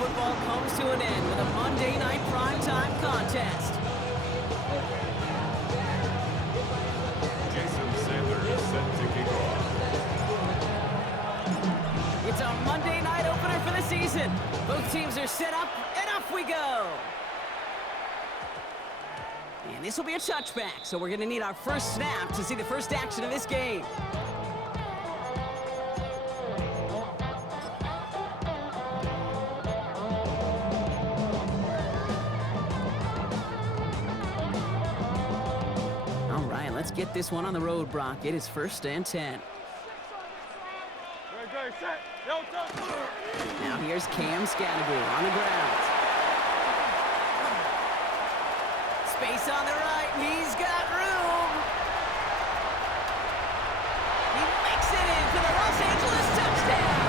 football comes to an end with a Monday night primetime contest. Jason Saylor is set to kick off. It's our Monday night opener for the season. Both teams are set up, and off we go. And this will be a touchback, so we're going to need our first snap to see the first action of this game. All right, let's get this one on the road, Brock. It is 1st and 10. Now here's Cam Scannable on the ground. Space on the right, he's got room. He makes it in for the Los Angeles touchdown.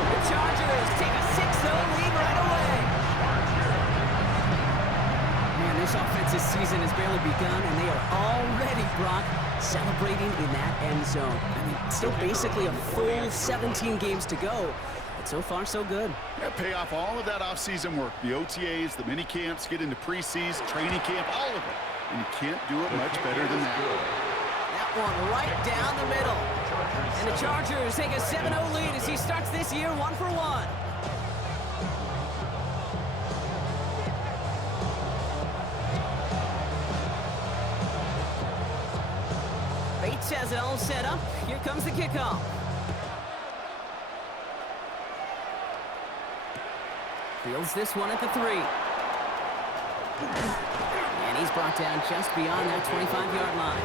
The Chargers take a 6-0 lead right away. Man, this offensive season has barely begun, and they are already, Brock, celebrating in that end zone. I mean, still basically a full 17 games to go. But so far, so good. Yeah, pay off all of that off-season work. The OTAs, the mini camps, get into preseason, training camp, all of it. And you can't do it much better than that. That one right down the middle. And the Chargers take a 7-0 lead as he starts this year 1-for-1. Bates has it all set up. Here comes the kickoff. Fields this one at the 3. And he's brought down just beyond that 25-yard line.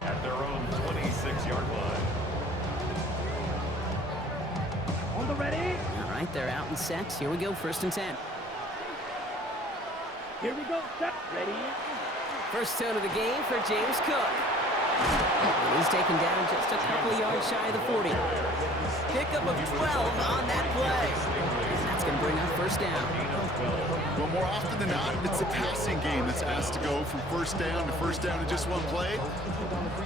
At their own 26-yard line. On the ready. All right, they're out and set. Here we go, 1st and 10. Here we go. Set. Ready. First down of the game for James Cook. And he's taken down just a couple of yards shy of the 40. Pickup of 12 on that play. And that's going to bring up 1st down. Well, more often than not, it's a passing game that's asked to go from 1st down to 1st down in just one play.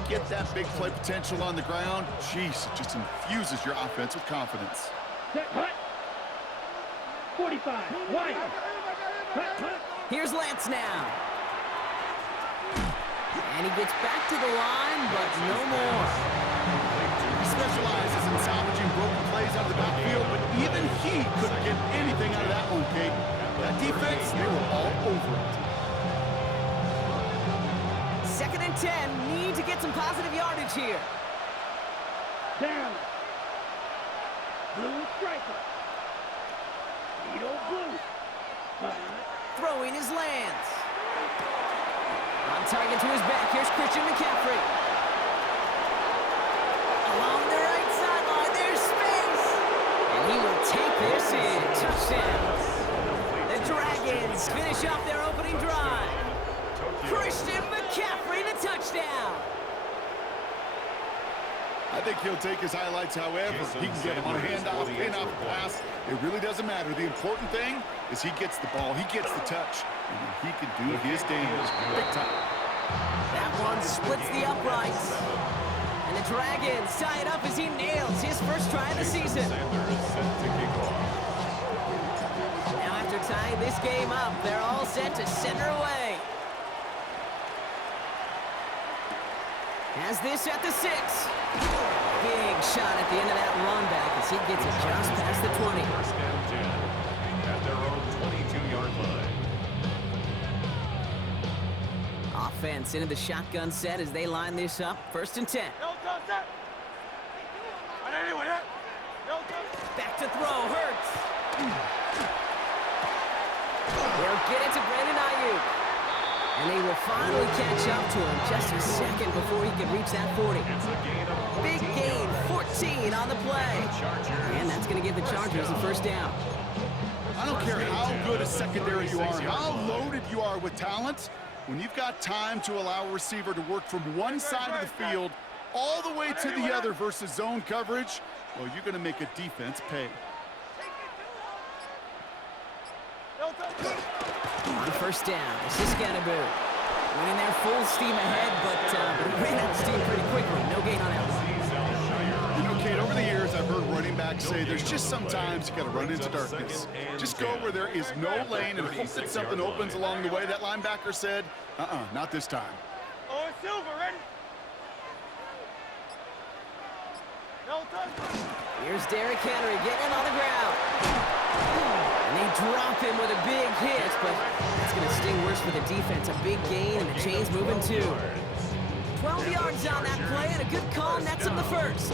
Get that big play potential on the ground. Jeez, it just infuses your offense with confidence. Set. Hut. 45. Wide. Hut. Hut. Here's Lance now. And he gets back to the line, but no more. He specializes in salvaging broken plays out of the backfield, but even he couldn't get anything out of that one, Kate. That defense, they were all over it. 2nd and 10, need to get some positive yardage here. Down. Blue striker. Needle blue. Throwing his Lance. On target to his back, here's Christian McCaffrey. Along the right sideline, there's space. And he will take this in. Touchdown. The Dragons finish off their opening drive. Christian McCaffrey, the touchdown. I think he'll take his highlights however. He can get him on a handoff, pin-off, pass. It really doesn't matter. The important thing is he gets the ball, he gets the touch, and he can do his damage big time. That one splits the uprights. Dragons tie it up as he nails his first try of the season. Sander is set to kick off. Now after tying this game up, they're all set to center away. Has this at the 6. Big shot at the end of that run back as he gets it just past the 20. First and 10 at their own 22-yard line. Offense into the shotgun set as they line this up. First and 10. Back to throw, Hurts. They'll get it to Brandon Ayuk. And they will finally catch up to him just a second before he can reach that 40. It's a gain of Big gain, 14 on the play. And that's going to give the Chargers the first down. I don't care how good a secondary you are, how loaded you are with talent. When you've got time to allow a receiver to work from one side of the field all the way to the other versus zone coverage, well, you're going to make a defense pay. On first down, this is Scannaboo. Winning there full steam ahead, but he ran out of steam pretty quickly. No gain on that one. You know, Kate, over the years, I've heard running backs say there's just sometimes you got to run into darkness. Just go where there is no lane and hope that something opens along the way. That linebacker said, not this time. Oh, it's Silver, ready? No touch. Here's Derrick Henry getting him on the ground. And they drop him with a big hit, but that's going to sting worse for the defense. A big gain, and the chain's moving too. 12 yards on that play, and a good call nets up the first.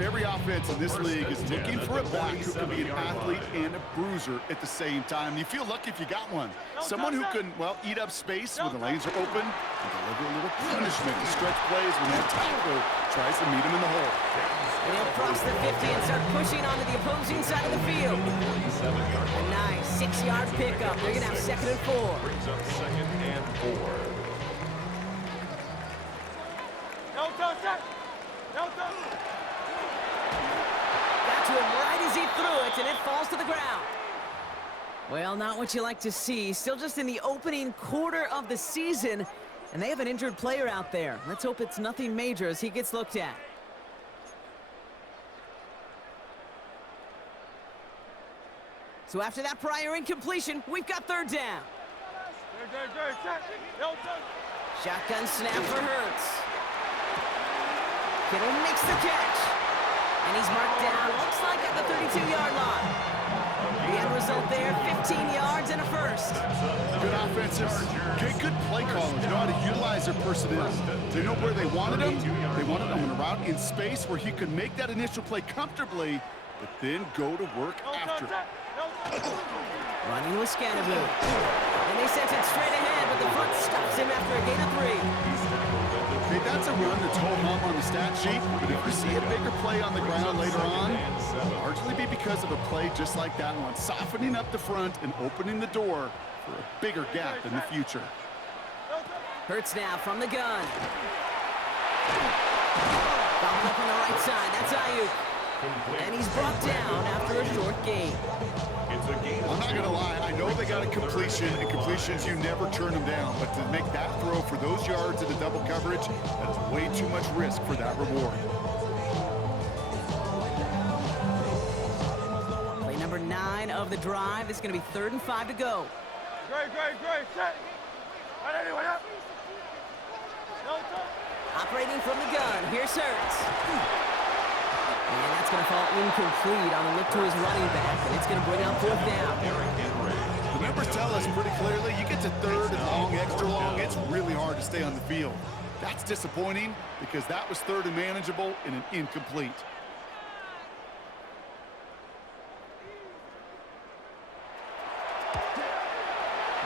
Every offense in this league is looking for a back who can be an athlete and a bruiser at the same time. You feel lucky if you got one. Someone who can, well, eat up space when the lanes are open and deliver a little punishment to stretch plays when that tackler tries to meet him in the hole. And he'll cross the 50 and start pushing onto the opposing side of the field. A nice 6-yard pickup. They're going to have 2nd and 4. Brings up 2nd and 4. No touch. No touch. Got to him right as he threw it, and it falls to the ground. Well, not what you like to see. Still just in the opening quarter of the season, and they have an injured player out there. Let's hope it's nothing major as he gets looked at. So after that prior incompletion, we've got 3rd down. No touch. Shotgun snap for Hurts. Kittle makes the catch. And he's marked down, looks like at the 32-yard line. The end result there, 15 yards and a first. Good offensive, good play callers. Know how to utilize their personnel. They know where they wanted him. They wanted him on a route in space where he could make that initial play comfortably, but then go to work after. Running with Scannaboo. And they sent it straight ahead, but the front stops him after a gain of 3. Okay, that's a run that's home on the stat sheet, but if we see a bigger play on the ground later on, it'll largely be because of a play just like that one, softening up the front and opening the door for a bigger gap in the future. Hurts now from the gun. Bobbled up on the right side, that's Ayuk. And he's brought down after a short gain. It's a gain I'm not going to lie, I know they got a completion, and completions, you never turn them down, but to make that throw for those yards in the double coverage, that is way too much risk for that reward. Play number 9 of the drive. This is going to be 3rd and 5 to go. Great. Set. No touch. Operating from the gun, here's Hurts. And that's going to fall incomplete on a look to his running back, and it's going to bring up 4th down. The numbers tell us pretty clearly, you get to 3rd and long, extra long, it's really hard to stay on the field. That's disappointing because that was 3rd and manageable and an incomplete.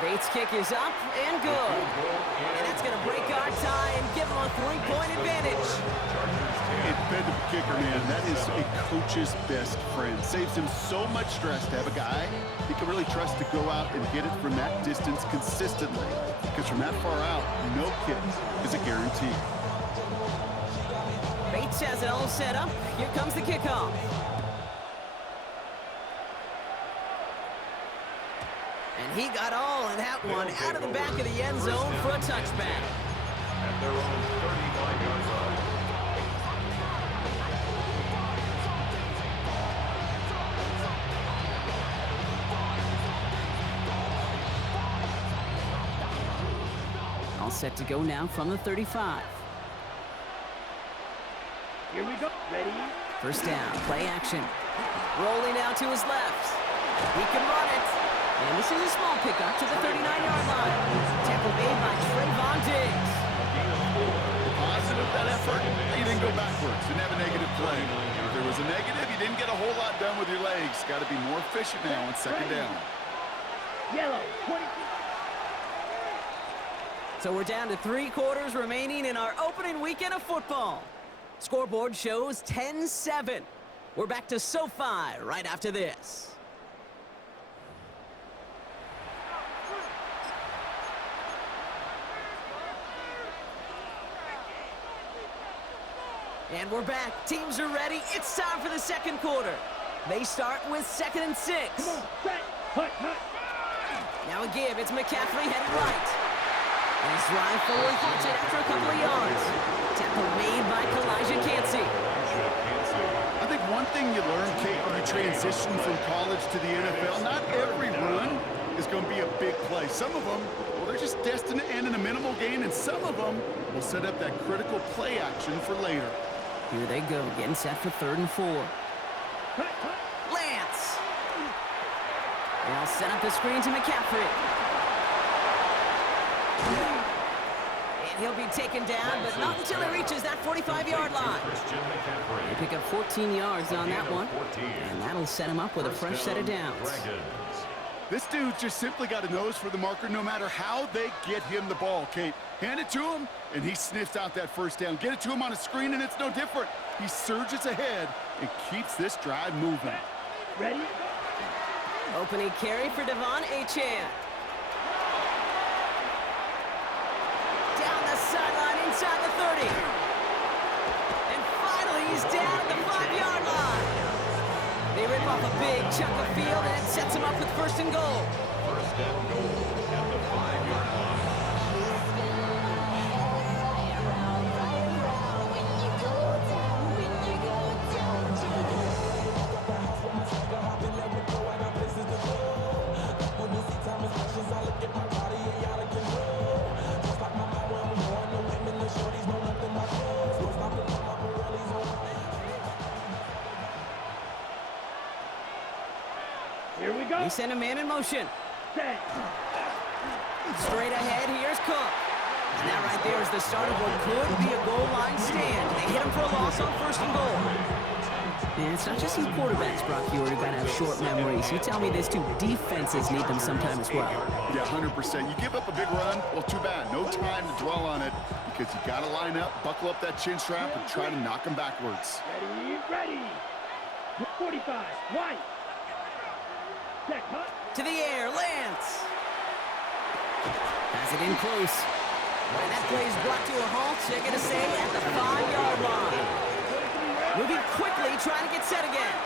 Bates' kick is up and good. And that's going to break our tie and give him a 3-point advantage. Independent kicker, man, that is a coach's best friend. Saves him so much stress to have a guy he can really trust to go out and hit it from that distance consistently. Because from that far out, no kick is a guarantee. Bates has it all set up. Here comes the kickoff. And he got all in that one out of the back of the end zone for a touchback. At their own 35-yard line. set to go now from the 35. Here we go. Ready? First down, play action. Rolling out to his left. He can run it. And this is a small pickup to the 39-yard line. Tackle made by Trayvon Diggs. Positive that effort. You didn't go backwards. Didn't have a negative play. If there was a negative, you didn't get a whole lot done with your legs. Got to be more efficient now on second down. Yellow, 22. So we're down to 3 quarters remaining in our opening weekend of football. Scoreboard shows 10-7. We're back to SoFi right after this. And we're back. Teams are ready. It's time for the second quarter. They start with 2nd and 6. Come on, set, hut. Now a give. It's McCaffrey headed right. And his drive forward halted after a couple of yards. Tackle made by Kalijah Cansey. I think one thing you learn, Kate, when you transition from college to the NFL, not every run is going to be a big play. Some of them, well, they're just destined to end in a minimal gain, and some of them will set up that critical play action for later. Here they go, getting set for 3rd and 4. Lance! They'll set up the screen to McCaffrey. And he'll be taken down, but not until he reaches that 45-yard line. They pick up 14 yards on that one, and that'll set him up with a fresh set of downs. This dude just simply got a nose for the marker no matter how they get him the ball, Kate. Hand it to him, and he sniffs out that first down. Get it to him on a screen, and it's no different. He surges ahead and keeps this drive moving. Ready? Opening carry for Devon Achane. Down the sideline inside the 30. And finally, he's down at the 5-yard line. They rip off a big chunk of field, and it sets him up with 1st and goal. First and goal at the 5-yard line. Here we go. They send a man in motion. Set. Straight ahead, here's Cook. And that right there is the start of what could be a goal line stand. They hit him for a loss on 1st and goal. And it's not just these quarterbacks, Brock, you got to have short memories. You tell me this too, defenses need them sometime as well. Yeah, 100%. You give up a big run, well, too bad. No time to dwell on it because you got to line up, buckle up that chin strap, and try to knock him backwards. Ready. 45, white. Set, hut. To the air, Lance. Has it in close. And that play is brought to a halt, so they're going to say at the 5-yard line. Moving quickly, trying to get set again.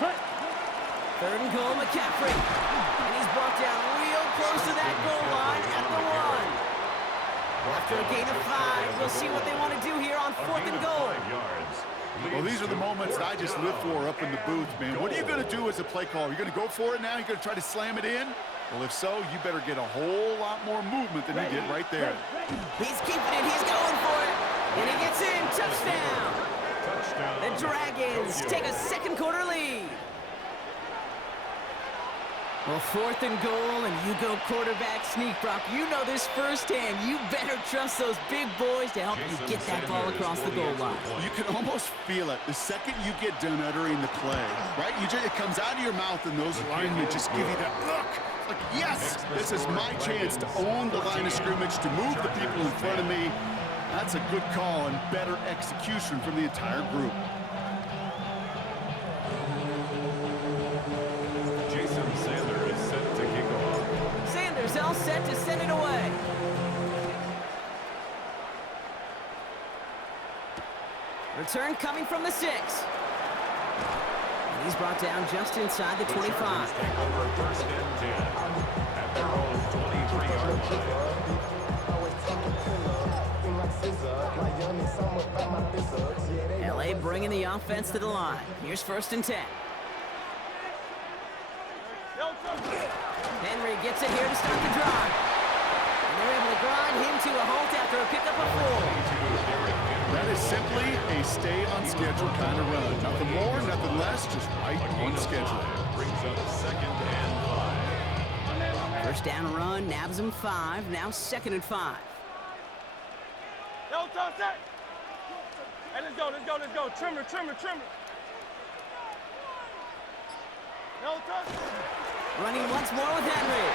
Hut. 3rd and goal, McCaffrey. And he's brought down real close to that goal line at the 1. After a gain of 5, we'll see what they want to do here on 4th and goal. Well, these are the moments that I just live for up in the booth, man. What are you going to do as a play caller? You're going to go for it now? You're going to try to slam it in? Well, if so, you better get a whole lot more movement than you did right there. He's keeping it. He's going for it. And he gets in. Touchdown. The Dragons take a second quarter lead. Well, 4th and goal, and you go quarterback sneak, Brock. You know this firsthand. You better trust those big boys to help you get that ball across the goal line. You can almost feel it the second you get done uttering the play, right? It comes out of your mouth, and those linemen just give you that look. Like, yes, this is my chance to own the line of scrimmage, to move the people in front of me. That's a good call and better execution from the entire group. Sanders is set to kick off. Sanders all set to send it away. Return coming from the 6. And he's brought down just inside the 25. Take over 1st and 10 at their own 23-yard line. LA bringing the offense to the line. Here's 1st and 10. Henry McCaffrey gets it here to start the drive. And they're able to grind him to a halt after a pickup of 4. That is simply a stay on schedule kind of run. Nothing more, nothing less, just right on schedule. Brings up 2nd and 5. First down run, nabs him 5. Now 2nd and 5. No touch that. Hey, let's go, let's go, let's go. Trimmer, trimmer, trimmer. No touch. Running once more with Henry.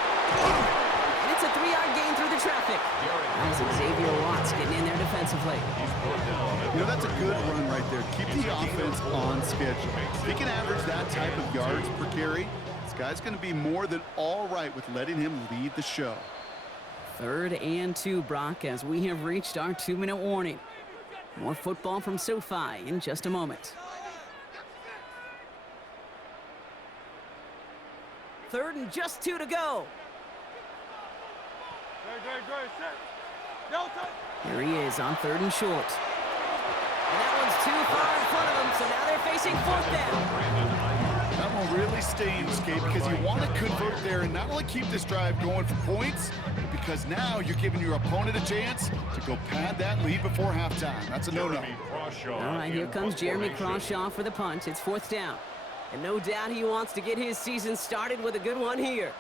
And it's a 3-yard gain through the traffic. That was Xavier Watts getting in there defensively. You know, that's a good run right there. Keep the offense on schedule. If he can average that type of yards per carry, this guy's going to be more than all right with letting him lead the show. 3rd and 2, Brock, as we have reached our 2-minute warning. More football from SoFi in just a moment. 3rd and just 2 to go. Great, set. No touch. Here he is on 3rd and short. And that one's too far in front of him, so now they're facing 4th down. That one really stings, Gabe, because you want to convert there and not only keep this drive going for points, but because now you're giving your opponent a chance to go pad that lead before halftime. That's a no-no. All right, here comes Jeremy Crawshaw for the punt. It's 4th down. And no doubt he wants to get his season started with a good one here.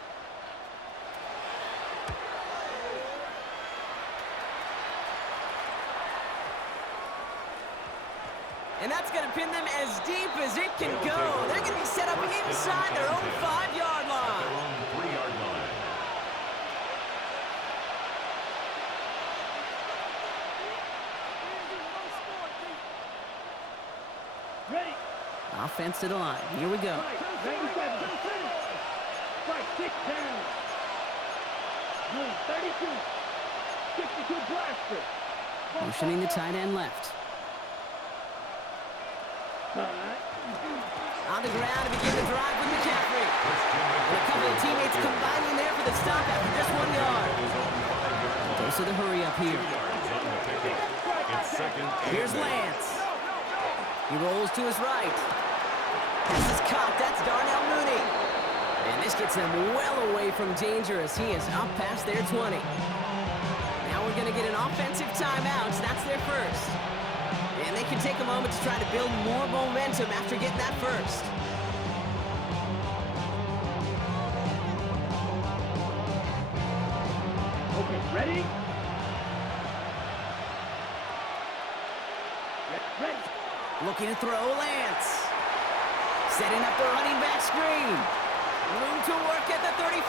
And that's going to pin them as deep as it can go. They're going to be set up inside their own 5-yard line. Their own 3-yard line. Ready. Offense to the line. Here we go. Right. 97. Right. 6 down. Room 32. 62 blaster. Motioning the tight end left. On the ground to begin the drive with McCaffrey. And a couple of teammates combining there for the stop after just 1 yard. Goes to the hurry up here. Here's Lance. He rolls to his right. This is caught. That's Darnell Mooney. And this gets them well away from danger as he is up past their 20. Now we're going to get an offensive timeout. That's their first. And they can take a moment to try to build more momentum after getting that first. Okay, ready? Ready. Looking to throw Lance. Setting up the running back screen. Room to work at the 35.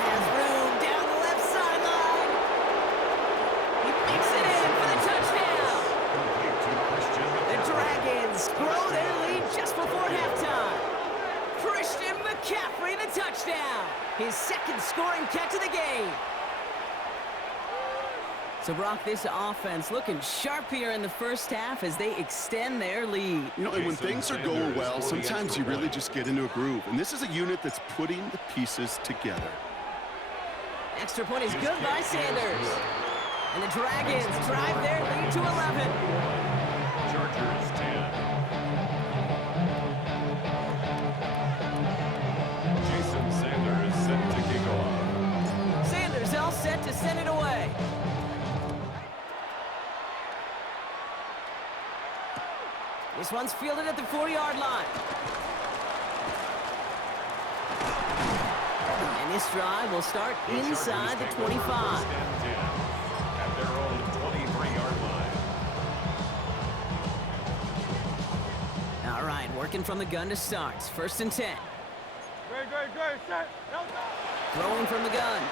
Has room down the left sideline. He makes it in for the touchdown. The Dragons grow their lead just before halftime. Christian McCaffrey, the touchdown. His 2nd scoring catch of the game. So, Brock, this offense looking sharp here in the first half as they extend their lead. You know, and when things are going well, sometimes you really just get into a groove. And this is a unit that's putting the pieces together. Extra point is good by Sanders. And the Dragons drive their lead to 11. Chargers 10. Jason Sanders set to kick off. Sanders all set to send it away. This one's fielded at the 4-yard line. And this drive will start inside the 25. At their own 23-yard line. All right, working from the gun to start. 1st and 10. Great, set. No touch. Throwing from the gun.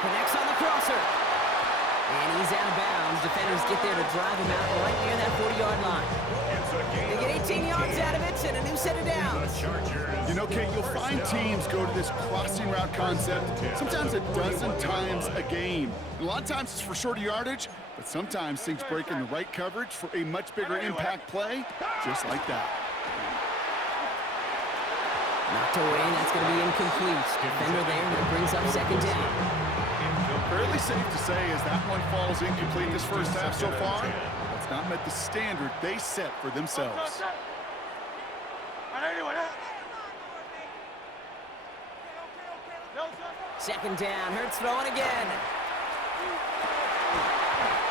Connects on the crosser. And he's out of bounds. Defenders get there to drive him out right near that 40-yard line. They get 18 yards out of it and a new set of downs. You know, Kate, you'll find teams go to this crossing route concept sometimes a dozen times a game. A lot of times it's for shorter yardage, but sometimes things break in the right coverage for a much bigger impact play, just like that. Knocked away, that's going to be incomplete. Defender there, and it brings up 2nd down. Fairly safe to say as that one falls incomplete this first half so far, it's not met the standard they set for themselves. I know you want that. Second down, Hurts throwing again.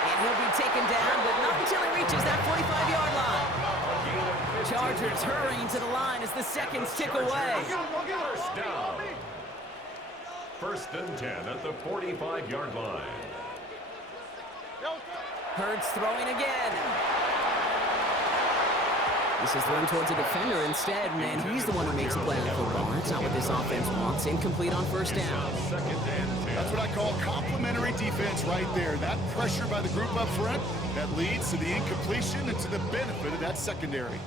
And he'll be taken down, but not until he reaches that 45-yard line. Chargers hurrying to the line as the seconds tick away. First down. First and 10 at the 45-yard line. Hurts throwing again. This is thrown towards a defender instead, and he's the one who makes a play on football. That's not what this offense wants. Incomplete on first down. That's what I call complimentary defense right there. That pressure by the group up front, that leads to the incompletion and to the benefit of that secondary.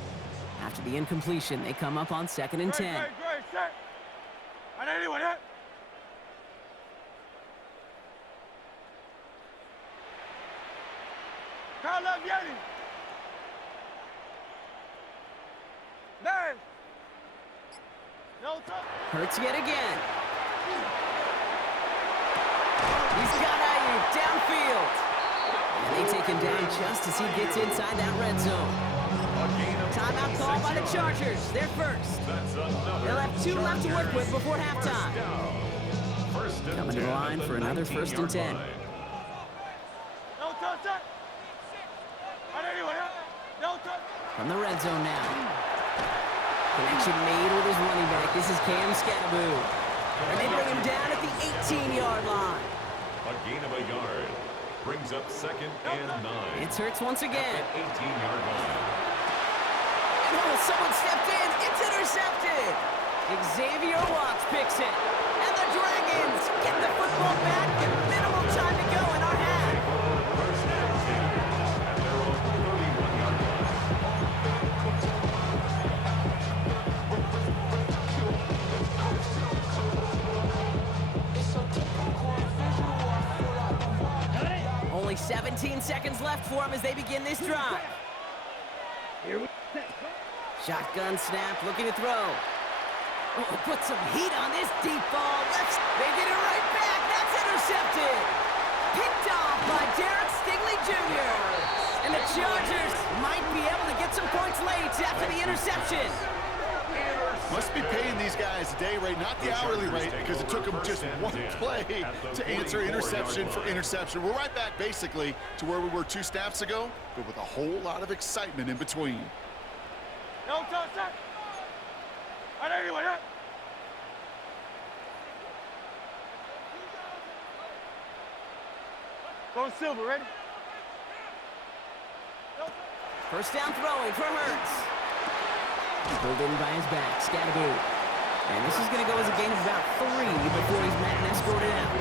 After the incompletion, they come up on 2nd and 10. Great, set. And anyone hit? Carl Yeti. Man. No touch. Hurts yet again. He's got Ayuk downfield. And they take him down just as he gets inside that red zone. Timeout call by the Chargers. They're first. They'll have 2 left to work with before halftime. Coming to the line for another 1st and 10. No touch. And anyone hit? No touch. From the red zone now. Connection made with his running back. This is Cam Scattaboo. And they bring him down at the 18-yard line. A gain of a yard. Brings up 2nd and 9. It's Hurts once again. 18-yard line. Oh, someone stepped in. It's intercepted. Xavier Watts picks it. And the Dragons get the football back with minimal time to go in our half. First and 10 at their own 31-yard line. Only 17 seconds left for him as they begin this drive. Here we go. Shotgun snap, looking to throw. Oh, put some heat on this deep ball. They get it right back. That's intercepted. Picked off by Derek Stingley Jr. And the Chargers might be able to get some points late after the interception. Must be paying these guys a day rate, not the hourly rate, because it took them just one play to answer interception for interception. We're right back, basically, to where we were 2 snaps ago, but with a whole lot of excitement in between. No touch. And anyone hit? Going silver, ready? First down throwing for Hurts. Pulled in by his back, Scattaboo. And this is going to go as a gain of about 3 before he's met and escorted out.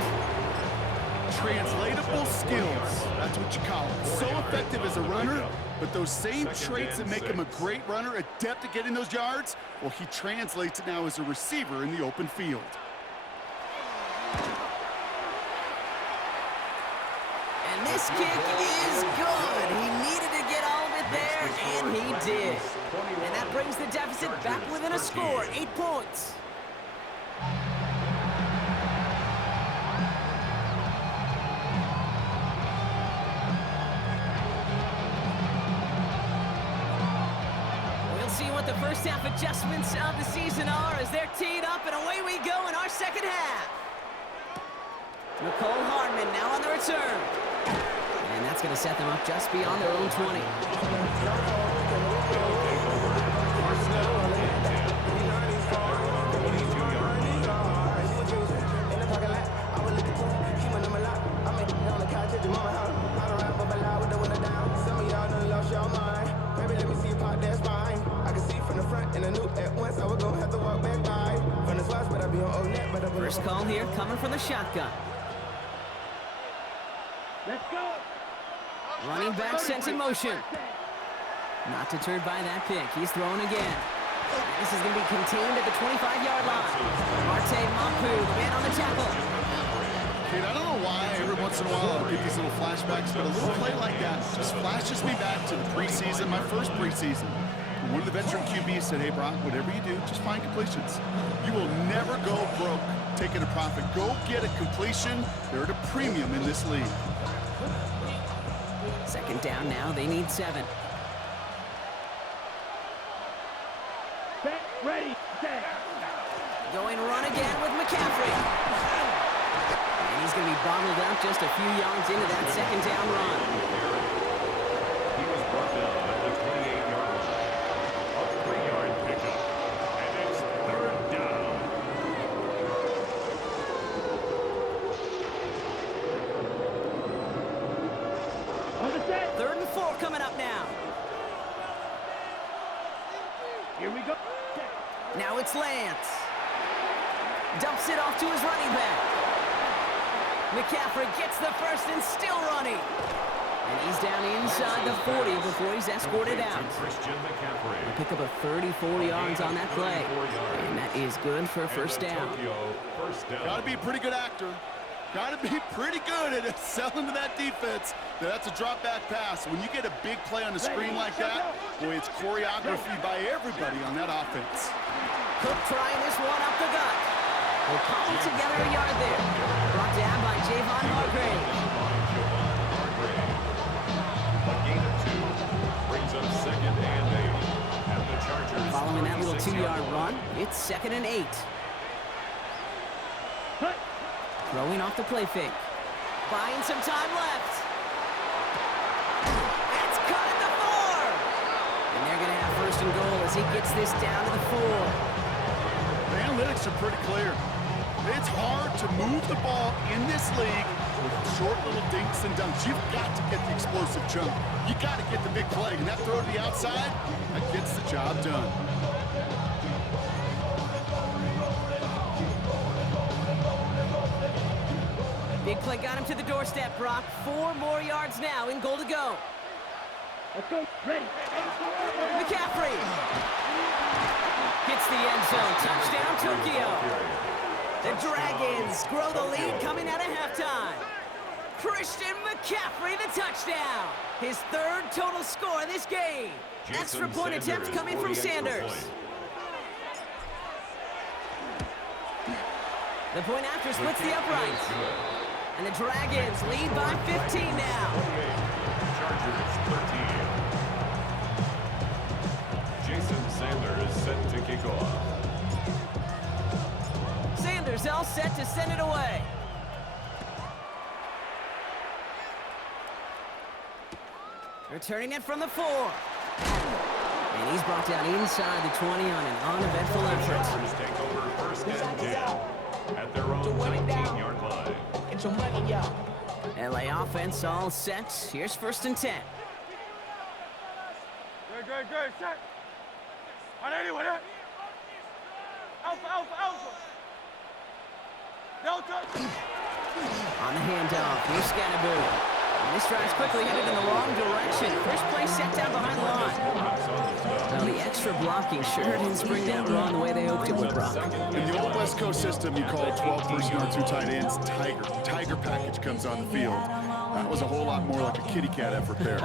Translatable skills, that's what you call it. So effective as a runner, but those same traits that make him a great runner, adept at getting those yards, well, he translates it now as a receiver in the open field. And this kick is good. He needed to get all of it there, and he did. And that brings the deficit back within a score, 8 points. We'll see what the first half adjustments of the season are as they're teed up, and away we go in our second half. Nicole Hardman now on the return. And that's going to set them up just beyond their own 20. First call here coming from the shotgun. Let's go. Running back sent in motion. Not deterred by that pick. He's throwing again. This is going to be contained at the 25-yard line. Marte Mampu, the man on the tackle. Kid, I don't know why every once in a while I'll get these little flashbacks, but a little play like that just flashes me back to the preseason, my first preseason. One of the veteran QBs said, hey, Brock, whatever you do, just find completions. You will never go broke taking a profit. Go get a completion. They're at a premium in this league. Second down now. They need 7. Set, ready, set. Going run again with McCaffrey. bottled up just a few yards into that second down run. He was brought down at the 28-yard line. A 3-yard pickup. And it's third down. On the set. 3rd and 4 coming up now. Here we go. Now it's Lance. Dumps it off to his running back. McCaffrey gets the first and still running. And he's down inside the 40 before he's escorted out. Christian McCaffrey. A pick up of 34 yards on that play. And that is good for a first down. First down. Got to be a pretty good actor. Got to be pretty good at selling to that defense. That's a drop back pass. When you get a big play on the screen like that, boy, it's choreography by everybody on that offense. Cook trying this one up the gut. We'll cobble together a yard there. Brought down by Javon Hargrave. A gain of 2 brings up 2nd and 8. And the Chargers Following that little 36-yard 2-yard run, it's 2nd and 8. Throwing off the play fake. Buying some time left. It's cut at the 4. And they're going to have 1st and goal as he gets this down to the 4. The analytics are pretty clear. It's hard to move the ball in this league with short little dinks and dunks. You've got to get the explosive chunk. You got to get the big play. And that throw to the outside, that gets the job done. Big play got him to the doorstep, Brock. 4 more yards now in goal to go. Let's go. Ready. McCaffrey hits the end zone. Touchdown, Tokyo. The Dragons grow the lead coming out of halftime. Christian McCaffrey, the touchdown. His 3rd total score in this game. Extra point attempts coming from Sanders. The point after splits the uprights. And the Dragons lead by 15 now. Chargers 13. Jason Sanders set to kick off. Sanders all set to send it away. Returning it from the 4. And he's brought down inside the 20 on an uneventful effort. Chargers take over 1st and 10 at their own 19-yard line. Get your money, y'all. LA offense all set. Here's 1st and 10. Good. Set. On anyone, eh? Alpha. Delta. On the handoff, here's Scatterboo. And this drive's quickly headed in the wrong direction. First play set down behind the line. Now the extra blocking sure didn't spring that run the way they hoped it would, Brock. In the old West Coast system, you call 12 personnel, 2 tight ends, Tiger. Tiger package comes on the field. That was a whole lot more like a kitty cat effort there.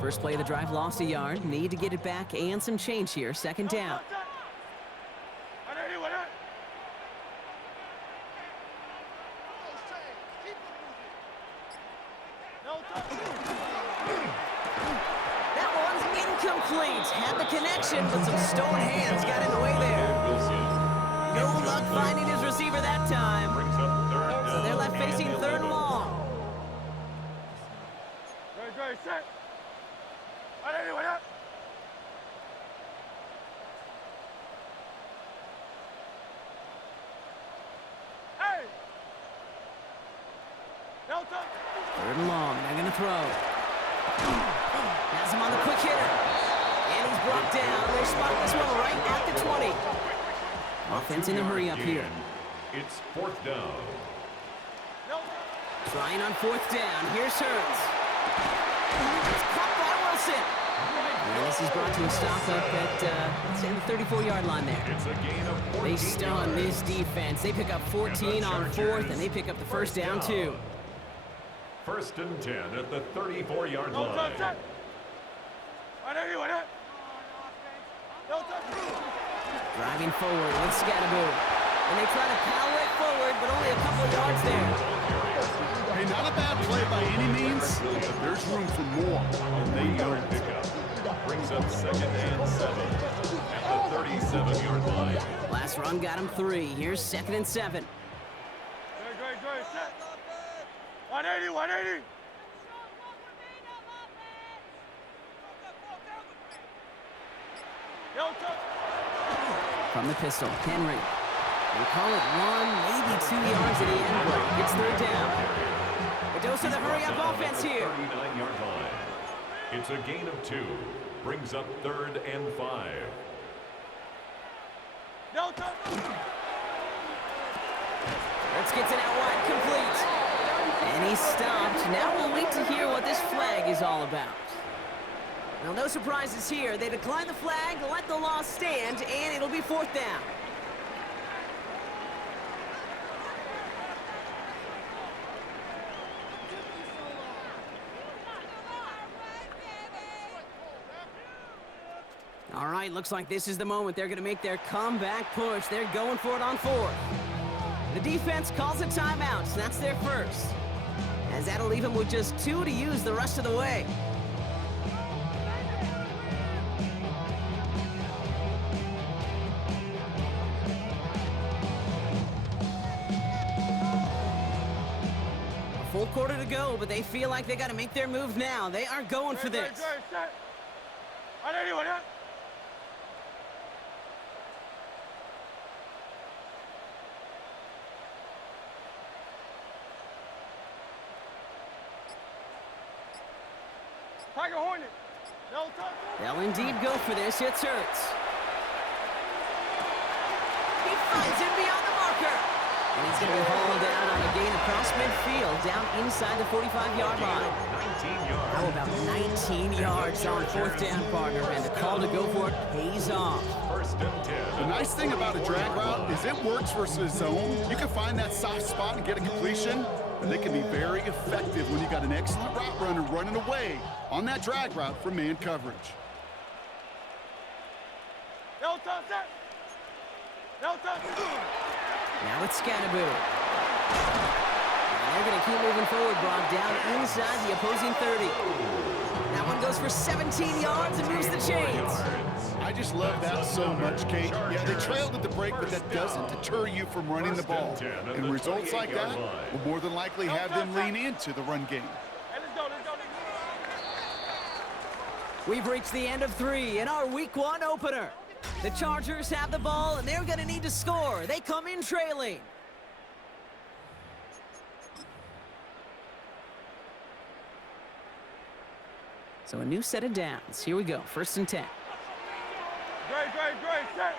First play of the drive lost a yard. Need to get it back and some change here. 2nd down. On anyone, eh? That one's incomplete. Had the connection, but some stone hands got in the way there. No luck finding his receiver that time. Brings up 3rd down. So they're left facing 3rd and long. Good. Set. On anyone, eh? Hey! Delta. 3rd and long. They're going to throw. Has him on the quick hitter. And he's brought down. They're spotting this one right at the 20. Offense in a hurry up here. It's 4th down. Delta. Trying on 4th down. Here's Hurts. It's caught by Wilson. And this is brought to a stop up at, let's say, the 34-yard line there. It's a gain of 14 They stun this defense. They pick up 14 on 4th, and they pick up the first down, too. 1st and 10 at the 34-yard Delta. line. Set. On anyone, eh? Delta. Driving forward with Scatterboo. And they try to power it forward, but only a couple of yards there. Hey, not a bad play by any means. There's room for more, and they know it. Pickup brings up 2nd and 7 at the 37-yard line. Last run got him 3. Here's 2nd and 7. 180, 180. Yo, From the pistol, Henry. They call it 1, maybe 2 yards at the end break. It's third down. It goes to the hurry-up offense here. 39-yard line. It's a gain of 2. Brings up 3rd and 5. yo, Let's get it out wide, complete. And he's stopped. Now we'll wait to hear what this flag is all about. Well, no surprises here. They decline the flag, let the loss stand, and it'll be 4th down. All right, looks like this is the moment they're going to make their comeback push. They're going for it on 4th. The defense calls a timeout. That's their first. As that'll leave them with just 2 to use the rest of the way. A full quarter to go, but they feel like they got to make their move now. They are going for this. 180, 180. Tiger Hornet. No touch. They'll indeed go for this. It's Hurts. He finds him beyond the marker. And he's going to be hauled down on a gain across midfield, down inside the 45-yard line. 19 yards. How about 19 yards on 4th down, partner? And the call to go for it pays off. 1st and 10. The nice thing about a drag route is it works versus zone. You can find that soft spot and get a completion, and they can be very effective when you got an excellent route runner running away on that drag route from man coverage. No touch that. No touch. Now it's Scannaboo. And they're going to keep moving forward, Brock, down inside the opposing 30. That one goes for 17 yards and moves the chains. I just love that so much, Kate. Yeah, they trailed at the break, but that doesn't deter you from running the ball. And results like that will more than likely have them lean into the run game. Hey, let's go, let's go. We've reached the end of 3 in our Week 1 opener. The Chargers have the ball, and they're going to need to score. They come in trailing. So a new set of downs. Here we go, 1st and 10. Great. Set.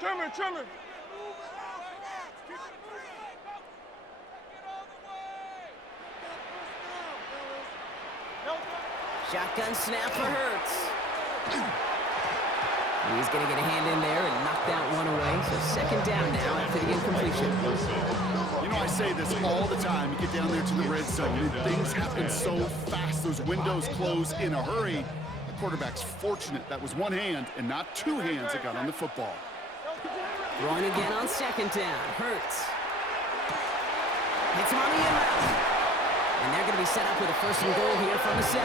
Trimmer. No touch. Shotgun snap for Hurts. He's going to get a hand in there and knock that one away. So 2nd down now after the incompletion. You know, I say this all the time. You get down there to the red zone, and things happen so fast. Those windows close in a hurry. The quarterback's fortunate that was one hand and not 2 hands that got on the football. Throwing again on 2nd down. Hurts. Hits him on the in route. And they're going to be set up with a 1st and goal here from the 7.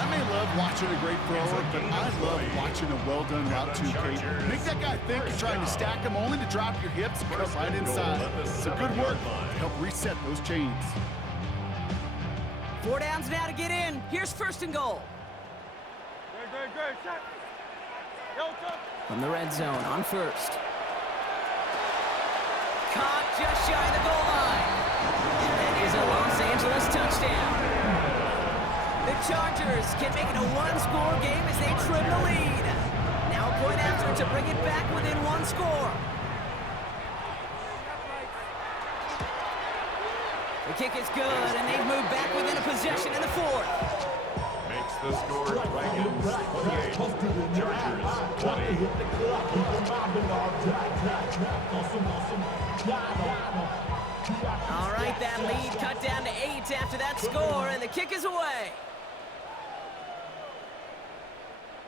I may love watching a great thrower, but I love watching a well-done route too, Kate. Make that guy think you're trying to stack him only to drop your hips and cut right inside. Some good work to help reset those chains. 4 downs now to get in. Here's 1st and goal. Great. Set. No touch. From the red zone on 1st. Caught just shy of the goal line. And that is a Los Angeles touchdown. The Chargers can make it a 1-score game as they trim the lead. Now a point after to bring it back within 1 score. The kick is good, and they've moved back within a possession in the 4th. Makes the score Dragons 28, Chargers 20. All right, that lead cut down to 8 after that score, and the kick is away.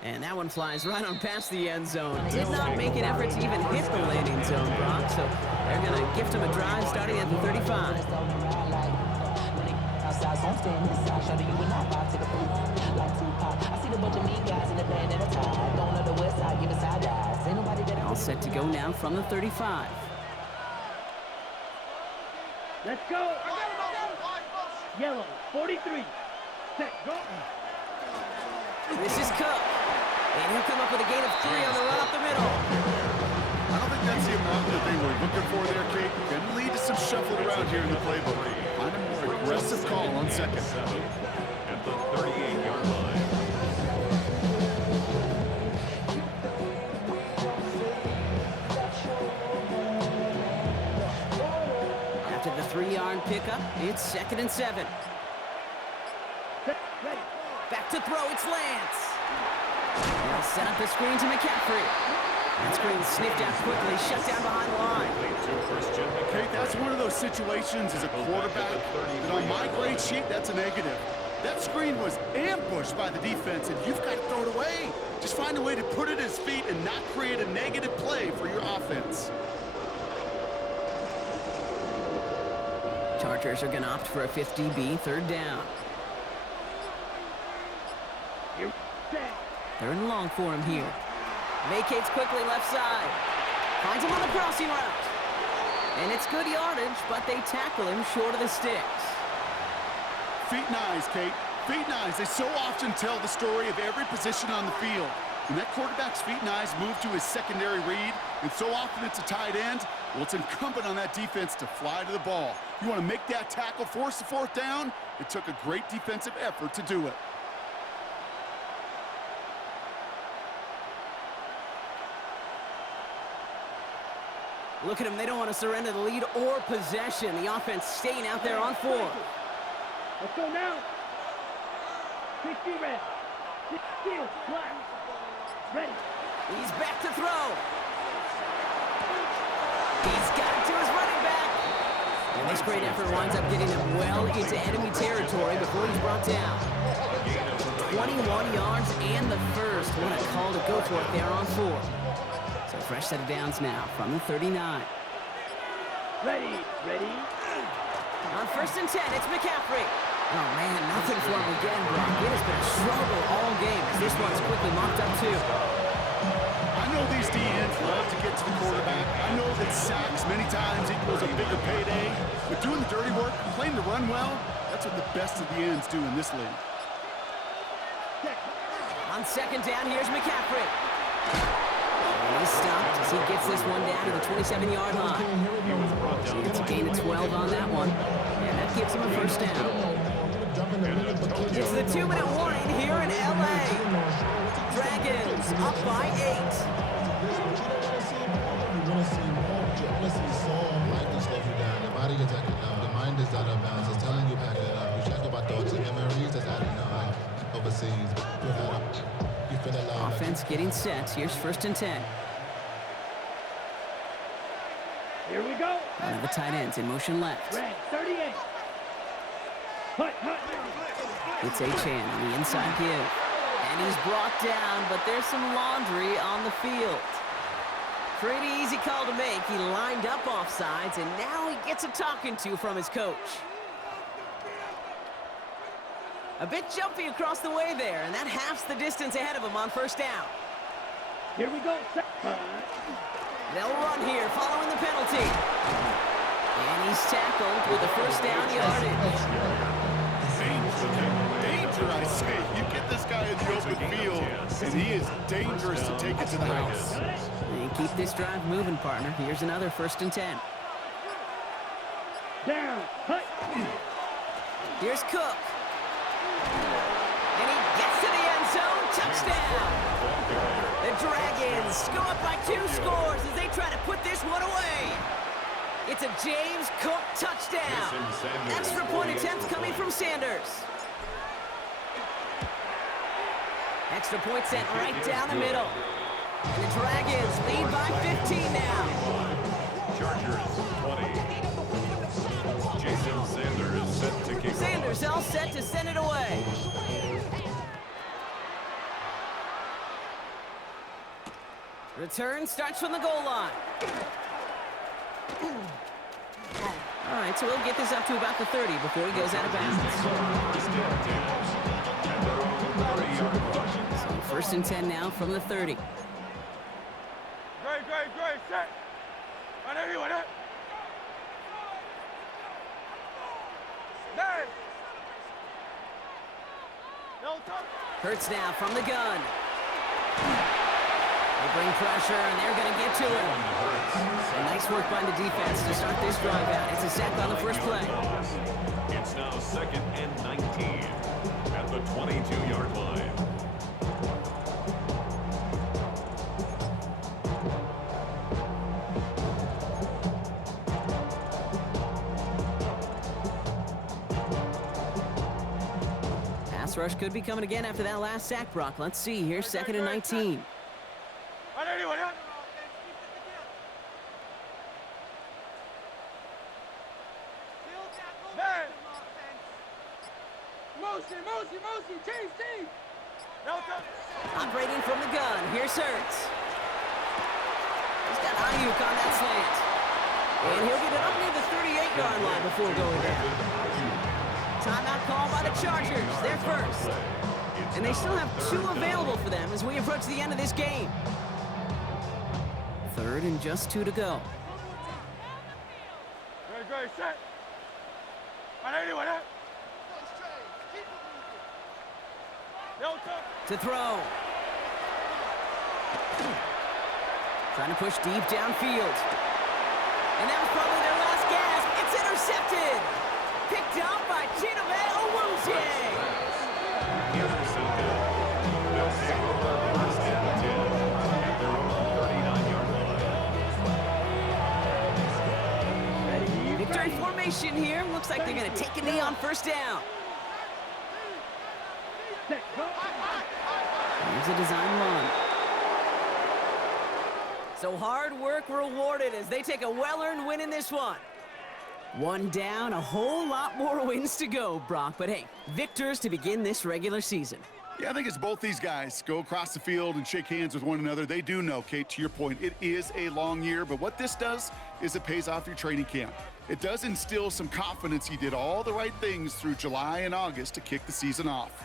And that one flies right on past the end zone. Did not make an effort to even hit the landing zone, Brock, so they're going to gift him a drive starting at the 35. All set to go now from the 35. Let's go. Yellow, 43. Set, go. This is Cook. And he'll come up with a gain of 3 on the run up the middle. I don't think that's the amount that they were looking for there, Kate. Can lead to some shuffle around here in the playbook. Find a more aggressive call on second. At the 38-yard line. After the 3-yard pickup, it's 2nd and 7. Set, ready. Back to throw, it's Lance. They'll set up the screen to McCaffrey. That screen sniffed out quickly, shut down behind the line. Kate, that's one of those situations as a quarterback that on my grade sheet, that's a negative. That screen was ambushed by the defense, and you've got to throw it away. Just find a way to put it at his feet and not create a negative play for your offense. Chargers are going to opt for a 50B, 3rd down. Here, set. 3rd and long for him here. Vacates quickly left side. Finds him on the crossing route. And it's good yardage, but they tackle him short of the sticks. Feet and eyes, Kate. Feet and eyes. They so often tell the story of every position on the field. When that quarterback's feet and eyes move to his secondary read, and so often it's a tight end, well, it's incumbent on that defense to fly to the ball. You want to make that tackle, force the 4th down? It took a great defensive effort to do it. Look at them. They don't want to surrender the lead or possession. The offense staying out there on 4. Let's go now. 60 red. 60 black. Ready. He's back to throw. He's got it to his running back. And this great effort winds up getting him well into enemy territory before he's brought down. 21 yards and the first. What a call to go for it there on 4. So fresh set of downs now from the 39. Ready. Ready. On 1st and 10, it's McCaffrey. Oh, man, nothing for him again, Brock. It has been a struggle all game as this one's quickly mopped up, too. I know these DNs love to get to the quarterback. I know that sacks many times equals a bigger payday. But doing the dirty work, playing to run well, that's what the best of the ends do in this league. On 2nd down, here's McCaffrey. And he's stopped as he gets this one down to the 27-yard line. So he gets a gain of 12 on that one. And that gives him a 1st down. It's the 2-minute warning here in L.A. Dragons up by 8. Offense getting set. Here's 1st and 10. Here we go. One of the tight ends in motion left. Red, 38. Hut, hut. It's Achane on the inside give. And he's brought down, but there's some laundry on the field. Pretty easy call to make. He lined up offsides, and now he gets a talking to from his coach. A bit jumpy across the way there, and that halves the distance ahead of him on 1st down. Here we go. They'll run here following the penalty. And he's tackled with a 1st down yardage. Danger, I say. You get this guy in the open field, and he is dangerous to take it to the house. And keep this drive moving, partner. Here's another 1st and 10. Down. Hut. Here's Cook. And he gets to the end zone. Touchdown. The Dragons go up by 2 scores as they try to put this one away. It's a James Cook touchdown. Extra point attempt coming from Sanders. Extra point sent right down the middle. And the Dragons lead by 15 now. Chargers 20. Jason Sanders set to kick. Sanders all set to send it away. Return starts from the goal line. All right, so we'll get this up to about the 30 before he goes out of bounds. So 1st and 10 now from the 30. Great, set. Right here, right here. Nine. Hurts now from the gun. They bring pressure, and they're going to get to him. And nice work by the defense to start this drive out. It's a sack on the first play. It's now 2nd and 19 at the 22-yard line. Pass rush could be coming again after that last sack, Brock. Let's see here, 2nd and 19. Moosey, team. Operating from the gun, here's Hurts. He's got Ayuk on that slant. And he'll get it up near the 38-yard line before going down. Timeout call by the Chargers. They're first. And they still have 2 available for them as we approach the end of this game. 3rd and just 2 to go. Great, set. To throw. Trying to push deep downfield. And that was probably their last gasp. It's intercepted. Picked up by Chidobe Awuzie. Intercepted. They'll take over 1st and 10 at their own 39-yard line. Victory formation here. Looks like they're going to take a knee on 1st down. Here's a design run. So hard work rewarded as they take a well-earned win in this one. 1 down, a whole lot more wins to go, Brock. But hey, victors to begin this regular season. Yeah, I think it's both these guys go across the field and shake hands with one another. They do know, Kate, to your point, it is a long year, but what this does is it pays off your training camp. It does instill some confidence you did all the right things through July and August to kick the season off.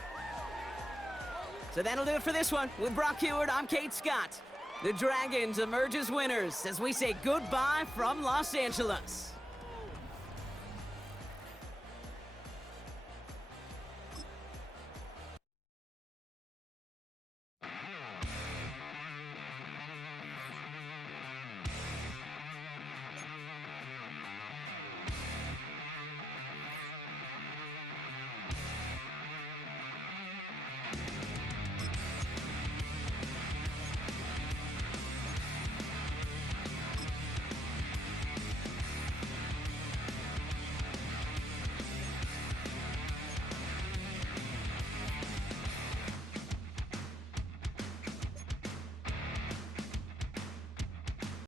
So that'll do it for this one. With Brock Heward, I'm Kate Scott. The Dragons emerge as winners as we say goodbye from Los Angeles.